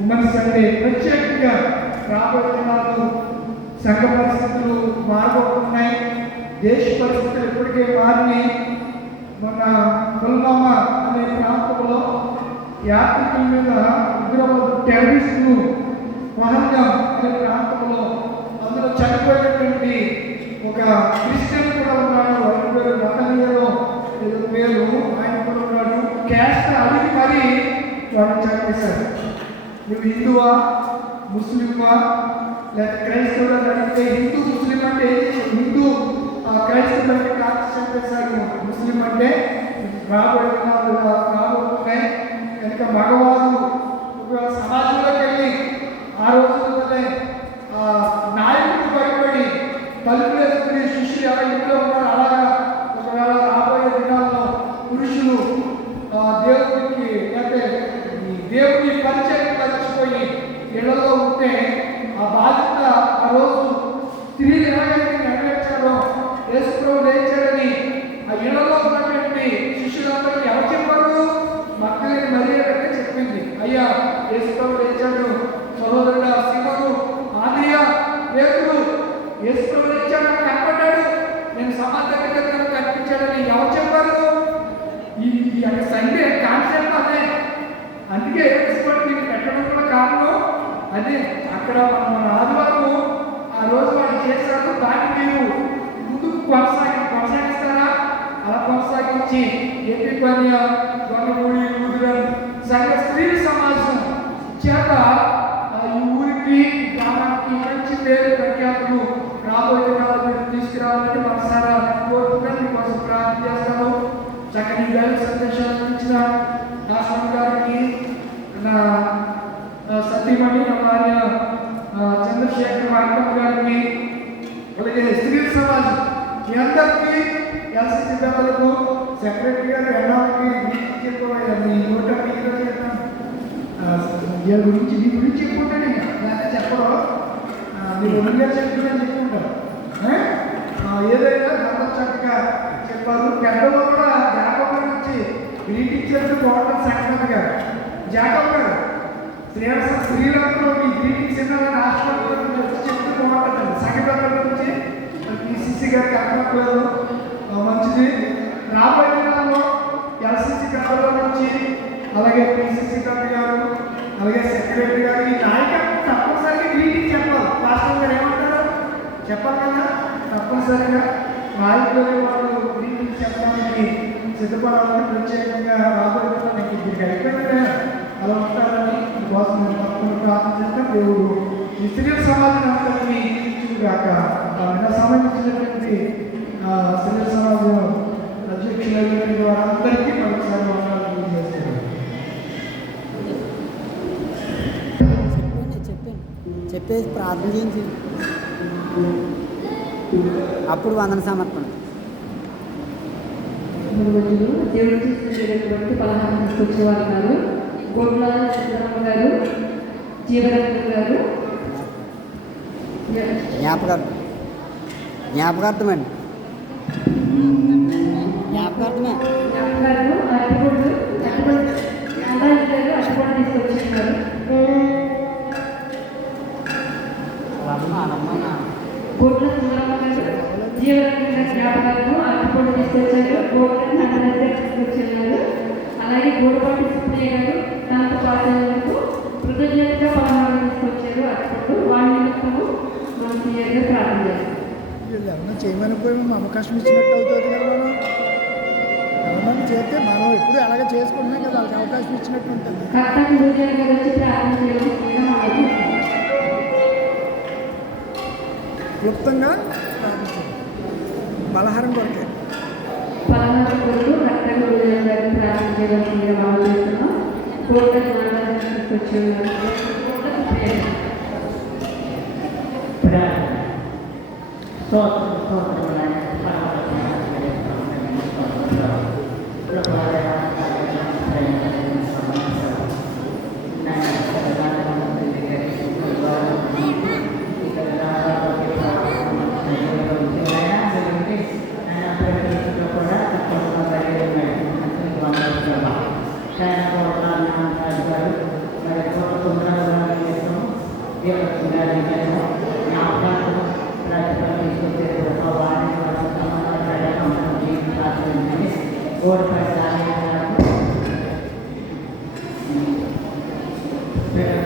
Women's Sunday ప్రత్యేకంగా రాబోయే దినాల్లో సంఘ పరిస్థితులు మారబోతున్నాయి. దేశ పరిస్థితులు ఇప్పటికే మారినాయి. మన పుల్వామా అనే ప్రాంతంలో యాత్రికుల మీద ఉగ్రవాద టెర్రరిస్టులు పహల్గాం అనే ప్రాంతంలో అందులో చనిపోయినటువంటి ఒక క్రిస్టియన్ కూడా ఉన్నాడు. ఆయన పేరు నతనీయులో ఏదో పేరు, ఆయన కూడా ఉన్నాడు. క్యాస్ట్ అడిగి మరి వాడిని చంపేశారు. నువ్వు హిందువా ముస్లిమా లేక క్రైస్తవులు అడిగితే హిందూ ముస్లిం అంటే హిందూ క్రైస్తవులు అంటే కాల్చి చంపేశారు. ముస్లిం అంటే రాబోతున్నాయి కనుక మగవారు ఒకవేళ సమాజంలోకి వెళ్ళి ఆ రోజుల్లోనే నాయకుడు భయపడి తలుపు వేసుకుని శిష్యులు ఎలా ఇంట్లో ఉన్నారు అలాగా ఒకవేళ రాబోయే దినాల్లో పురుషులు దేవుడికి అంటే దేవుని పరిచయం మర్చిపోయి ఇళ్లలో ఉంటే ఆ బాధ్యత ఆ రోజు స్త్రీలు ఎలాగైతే నెరవేర్చారో యేసుప్రభువు లేచాడని ఆ ఇళ్లలో ఉన్నటువంటి శిష్యులందరికీ ఎవరు చెప్పారు? మక్కలేని మరియే చెప్పింది, అయ్యా యేసుప్రభువు లేచాడు, సహోదరుడు సీమోను, ఆంద్రియా, పేతురు, యేసుప్రభువు లేచాడు నాకు కనపడ్డాడు, నేను సమాధి దగ్గర కనిపించాడని ఎవరు చెప్పారు? ఈ సండే కాన్సెప్ట్ అదే. అందుకే యేసుప్రభువు అదే అక్కడ మన ఆదివారం ఆ రోజు వాళ్ళు చేశారు. దాన్ని మీరు ముందుకు కొనసాగిస్తారా? అలా కొనసాగించి ఎపిపన్య గొడవూడి ఊదురన్ సంఘ స్త్రీ సమాజం చేత ఈ ఊరికి గ్రామానికి మంచి పేరు ప్రఖ్యాతులు రాబోయే కాలంలో తీసుకురావాలని మనసారా కోరుకుంటా మీకోసం ప్రార్థన చేస్తాను. చక్కని దైవ సందేశాలు ఇచ్చిన దాసం గారికి, నా సతీమణి నా భార్య చంద్రశేఖర్ అక్కమ్మ గారికి, అలాగే స్త్రీ సమాజం మీ అందరికీ, ఎల్సీసీ పెద్దలకు, సెక్రటరీ గారు ఎన్నాళ్ళకి చెప్పబోయే మీ నోట మీలో చెప్తాను మీ గురించి చెప్పుకుంటాను. ఇంకా చెప్పడం మీరు ముందుగా చెప్తుందని చెప్పుకుంటారు. ఏదైనా గత చక్కగా చెప్పారు. పెద్దలో కూడా జాకబ్ గారు వచ్చి గ్రీటింగ్ చెప్తూ బాగుంటుంది. సంక్రాంతి గారు జాకబ్ గారు శ్రీలంకలో మీ గ్రీటింగ్స్ విన్నారని హాస్పిటల్ వచ్చి చెప్తూ బాగుంటుందండి. సంఘటన గురించి పిసిసి గారికి అర్థమలేదు. మంచిది. రాబోయే దినాల్లో ఎల్సీసీ పెద్దల నుంచి, అలాగే పిసిసి పెద్ద గారు, అలాగే సెక్రటరీ గారు, ఈ నాయకత్వం తప్పనిసరిగా గ్రీటింగ్ చెప్పాలి. రాష్ట్రం గారు ఏమంటారు చెప్పాలి కదా. తప్పనిసరిగా నాయకులు వాళ్ళు గ్రీటింగ్ చెప్పడానికి సిద్ధపడాలని ప్రత్యేకంగా రాబోయే మీకు దీనికి అయిపోయింది అలా ఉంటారని కోసం తప్పకుండా ప్రార్థించడం. దేవుడు ఈ స్త్రీ సమాజం అందరినీ కాక సంబంధించినటువంటి స్త్రీ సమాజం అధ్యక్షులైనటువంటి వారందరికీ మరొకసారి వందనాలు చేస్తారు. చెప్పేసి ప్రార్థన చేయించి అప్పుడు వందన సమర్పణ. దేవుడు తీసుకునేటువంటి పలహారం తీసుకొచ్చేవారు గారు, గోడ్ల సిద్ధరామ గారు, జీవరంగం గారు, జ్ఞాపకార్థమండి జ్ఞాపకార్థమే గారు అరటిపొడు తీసుకొచ్చేవారు. గోడ్ల సుందరమ్మ గారు, జీవరంగం గారి జ్ఞాపకాలను అరటిపొడు తీసుకొచ్చారు. గోడ్ల నందన తీసుకొచ్చేవారు. అలాగే గోడపాటి సుబ్బయ్య గారు దాంతో పాటు కృతజ్ఞతగా పలహారం తీసుకొచ్చారు. అరటిపొడు వాళ్ళ నిమిత్తము మనం క్లియర్గా ప్రార్థన చేస్తాం. ఎవరైనా చేయమని పోయి అవకాశం ఇచ్చినట్టు అవుతుంది కదా. ఎవరైనా చేస్తే మనం ఎప్పుడు అలాగే చేసుకుంటున్నాం కదా, వాళ్ళకి అవకాశం ఇచ్చినట్టు ఉంటుంది. కర్తకి పూజారి గారు వచ్చి ప్రార్థన చేయడం క్లుప్తంగా పలహారం కొరకే పలహారం కొరకు కర్తకి పూజారి గారిని ప్రార్థన చేయడం ఆలోచిస్తున్నాం. కోట తీసుకొచ్చేవారు.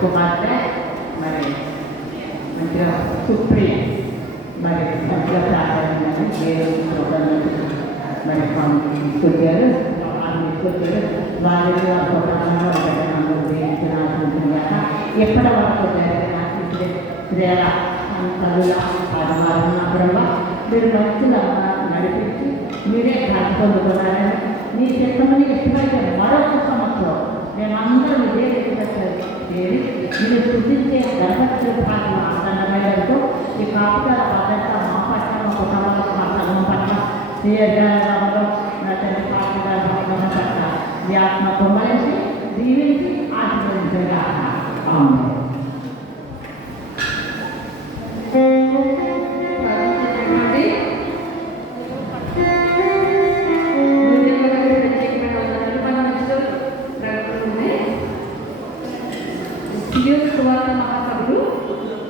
కుమార్తె మరి మంచిగా సుప్రియ మరి మంచిగా ప్రాధాన్యత మరి తీసుకొచ్చారు. వాళ్ళు ఎప్పటి వరకు స్త్రీల పదవారున్నప్పుడల్లా మీరు మంచిగా నడిపించి మీరే ఘాటు పొందుతున్నారని మీ చిత్తమని ఇష్టమైతే మరొక సంవత్సరం మేమందరం ఇదే చేరి మీరు సృష్టించే గర్భక్ష భాగం ఆనందమయ్యడంతో ఈ కాపుకాల భద్రత మా పట్ల మా కుటుంబాల మా సంఘం పట్ల శ్రీయజ్ఞానంలో నా తల్లి కాపుకాల భద్రత పట్ల మీ ఆత్మ కొమ్మలేసి దీవించి ఆశీర్వదించగా సువార్త మహాసభలు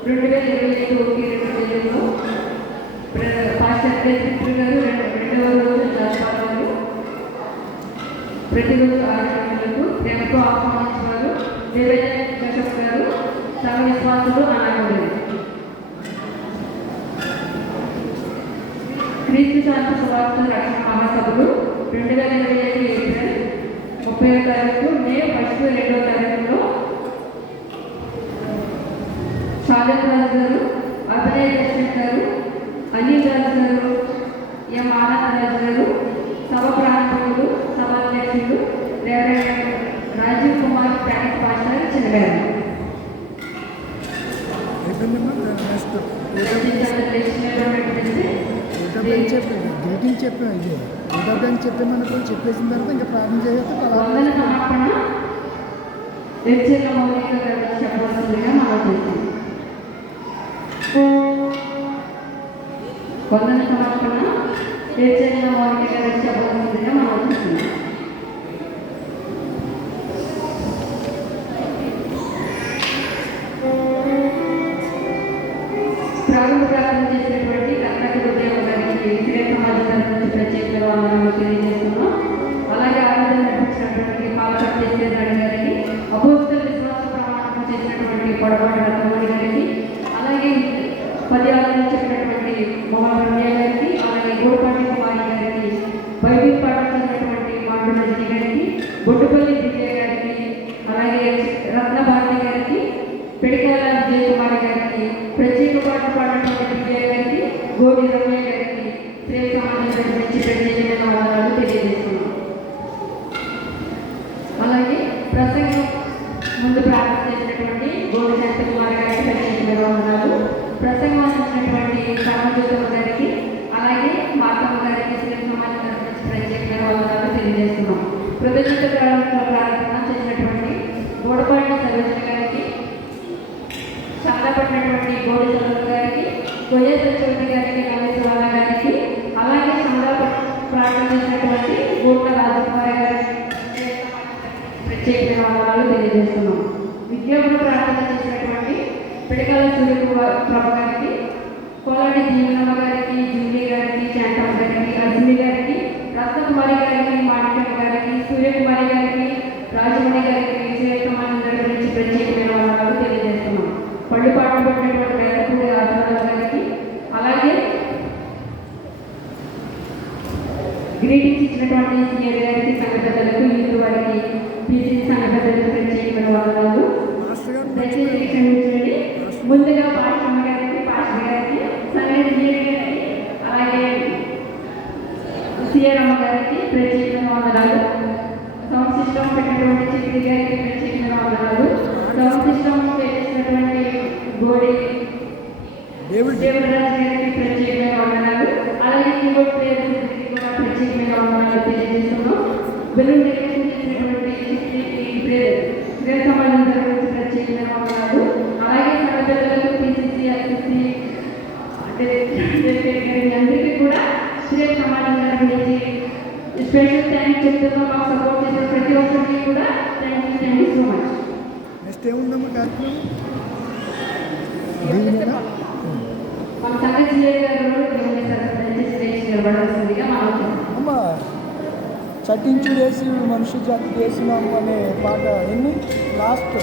2025 పాస్టర్ గారు 2వ రోజు జరుపుతారు. ప్రతిరోజు 6 గంటలకు ప్రేమతో ఆహ్వానించేవారు. దేవయ్య గారు సర్వ విశ్వాసులు అనకూడదు. క్రీస్తు శాంతి సువార్త రక్షణ మహాసభలు 2025 ఏప్రిల్ 30వ తారీఖు, మే 1, 2వ తారీఖులో షాజన్ రాజు గారు, అభినయ్ దర్శన్ గారు, అనిల్ రాజు గారు, ఎం ఆనందరాజు గారు, సభ ప్రాంతములు సభాధ్యక్షులు రెవరెండ్ రాజీవ్ కుమార్ ప్యాకెట్ పాస్టర్ చిన్నగారు. గ్రీటింగ్ చెప్పాం. ఇది ఏదోని చెప్పామనుకో, చెప్పేసిన తర్వాత ఇంకా ప్రార్థన చేయొచ్చు. వందన సమర్పణ వెబ్సైట్లో మౌలిక చెప్పవలసిందిగా మనం చేస్తాం. వందన సమర్పణ వెబ్సైట్లో మౌలిక చెప్పవలసిందిగా మనం చేస్తున్నాం. ప్రారంభ చేసినటువంటి కర్ణాటక ఉద్యోగ గారికి సమాజం నుంచి ప్రత్యేక వందనములు తెలియజేస్తున్నాం. అలాగే ఆరాధన నడిపించినటువంటి పాల్పట్ చేసేదాడి గారికి, అపోస్తల విశ్వాస ప్రమాణం చేసినటువంటి పొడవాటి రత్నమణి గారికి, అలాగే 10 ఆరాధించినటువంటి మోహన్ రమ్య గారికి, అలాగే గోడపాటి కుమారి గారికి, బైబిల్ పాటించినటువంటి మాండు రజని గారికి, బొడ్డుపల్లి విజయ గారికి, అలాగే రత్నభారతి గారికి, పిడికాల విజయకుమారి గారికి, ప్రత్యేక పాటలు పాడినటువంటి విజయ గారికి, గోడి రమ్య గారికి శ్రీ సమాజం నుంచి ప్రత్యేకమైన వందనాలు తెలియజేస్తున్నాం. అలాగే ప్రసంగం ముందు ప్రార్థన చేసినటువంటి గోడి శాంతకుమారి గారికి ప్రత్యేకమైన వందనాలు, ప్రసంగం అందించినటువంటి రామజ్యోతమ్మ గారికి, అలాగే మార్తమ్మ గారికి శ్రీ సమాజం నుంచి ప్రత్యేకమైన వందనాలు తెలియజేస్తున్నాం. కృతజ్ఞత ప్రార్థన చేసినటువంటి గోడపాటి సరోజన గారికి, చంద్రపడినటువంటి గోడి చంద్ర గారికి, కొయ్య సత్యవతి గారికి, నవీశ్వర గారికి, అలాగే చంద్ర ప్రార్థన చేసినటువంటి గోట్ల రాజకుమారి గారికి ప్రత్యేకమైన వందనాలు తెలియజేస్తున్నాం. విద్యార్థులు ప్రార్థన చేసినటువంటి పిడకల సూర్యప్రభ గారికి, కోలాడి జీవనమ్మ గారికి, జూలీ గారికి, శాంతమ్మ గారికి, అజ్మి గారికి, రత్నకుమారి గారికి, మాణిక్యమ్మ గారికి, సూర్యకుమారి గారికి, రాజమణి గారికి, విజయకుమారి గురించి ప్రత్యేకమైన వందనాలు తెలియజేస్తున్నాం. పళ్ళు పాటలు పట్టినటువంటి వేదపూడి రాజరాజు గారికి, అలాగే గ్రీటింగ్స్ ఇచ్చినటువంటి సీనియర్ గారికి, సంఘ పెద్దలకు, యూత్ వారికి, పీసీ సంఘ పెద్దలకు ప్రత్యేకమైన వందనాలు. దయచేసి క్షమించండి. ముందుగా పాస్టమ్మ గారికి, పాస్టర్ గారికి, సంఘ సీనియర్ గారికి, అలాగే సిఆర్ అమ్మ గారికి ప్రత్యేకమైన వందనాలు. సౌండ్ సిస్టమ్ పెట్టినటువంటి చిత్రి గారికి ప్రత్యేకమైన వందనాలు. సౌండ్ సిస్టమ్ పెట్టినటువంటి గోడి దేవరాజు గారికి ప్రత్యేకమైన వందనాలు. అలాగే కీబోర్డ్ ప్లేయర్ కూడా ప్రత్యేకమైన వందనాలు తెలియజేస్తున్నాం. బెలూన్ డెకరేషన్ చేసినటువంటి శ్రీ సమాజం గురించి ప్రత్యేకమైన వందనాలు. అలాగే సభ్యులకు, పిసిసి, ఎస్ఎస్సి అందరికీ కూడా శ్రీ సమాజం గురించి స్పెషల్ థ్యాంక్స్ చెప్తున్నాం. మాకు సపోర్ట్ చేసిన ప్రతి ఒక్కరికి కూడా thank you so much. Next ఏముందమ్మా కార్యక్రమం? మన సంఘ సీనియర్ గారు నిలబడాల్సిందిగా మనం అమ్మా, చట్టించు వేసి మనుషు జాతి చేసినాము అనే పాట ఎన్ని లాస్ట్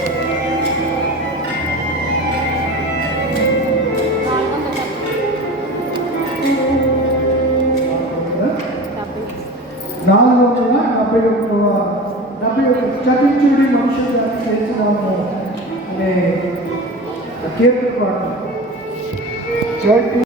చట్టించుడి మనుషు జాతి చేసినాము అనే కీర్తన పాట.